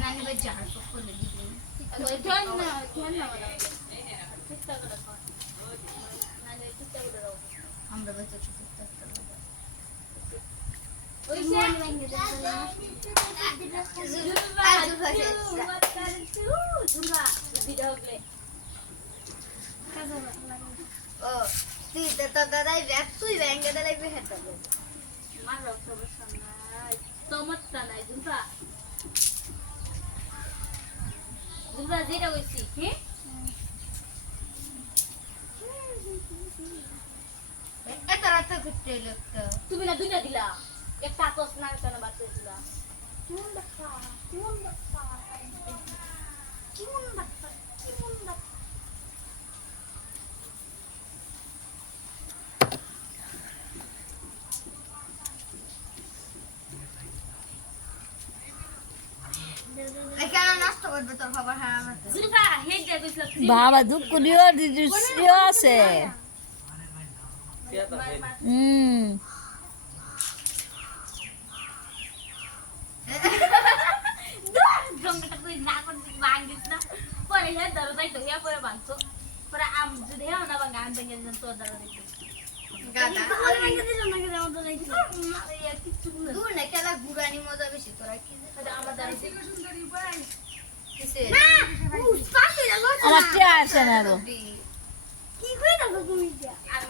নানি ভাই ঝাড় চোখ করলে দিবেন আমরা বেঁচে তুই তো দাদাই ব্যাগ তুই ব্যাংকে লাগবে হেঁটে চমৎকার নাই জুমরা জুমরা যেটা কইছি হ্যাঁ এত রাতে ঘুরতে লাগতো তুমি না দুইটা দিলা একটা তোস না কেন বাদ দিলা কেমন দেখা কেন নষ্ট করবে তোর খাবার হ্যাঁ জুমরা হেড দে কইছলা বাবা দুঃখ দিও দিও আছে জঙ্গটা তুই না করছিস ভাঙিস না পরে হেড ধরো তাই তো ইয়া পরে ভাঙছো পরে আম যদি হেও না ভাঙা আম ভেঙে যেন তোর দ্বারা দেখবি গাদা কিছু দূর না খেলা ঘুরানি মজা বেশি তোরা কি আমার দ্বারা কিসে আমার কে আসে না কি কই না তুমি আমি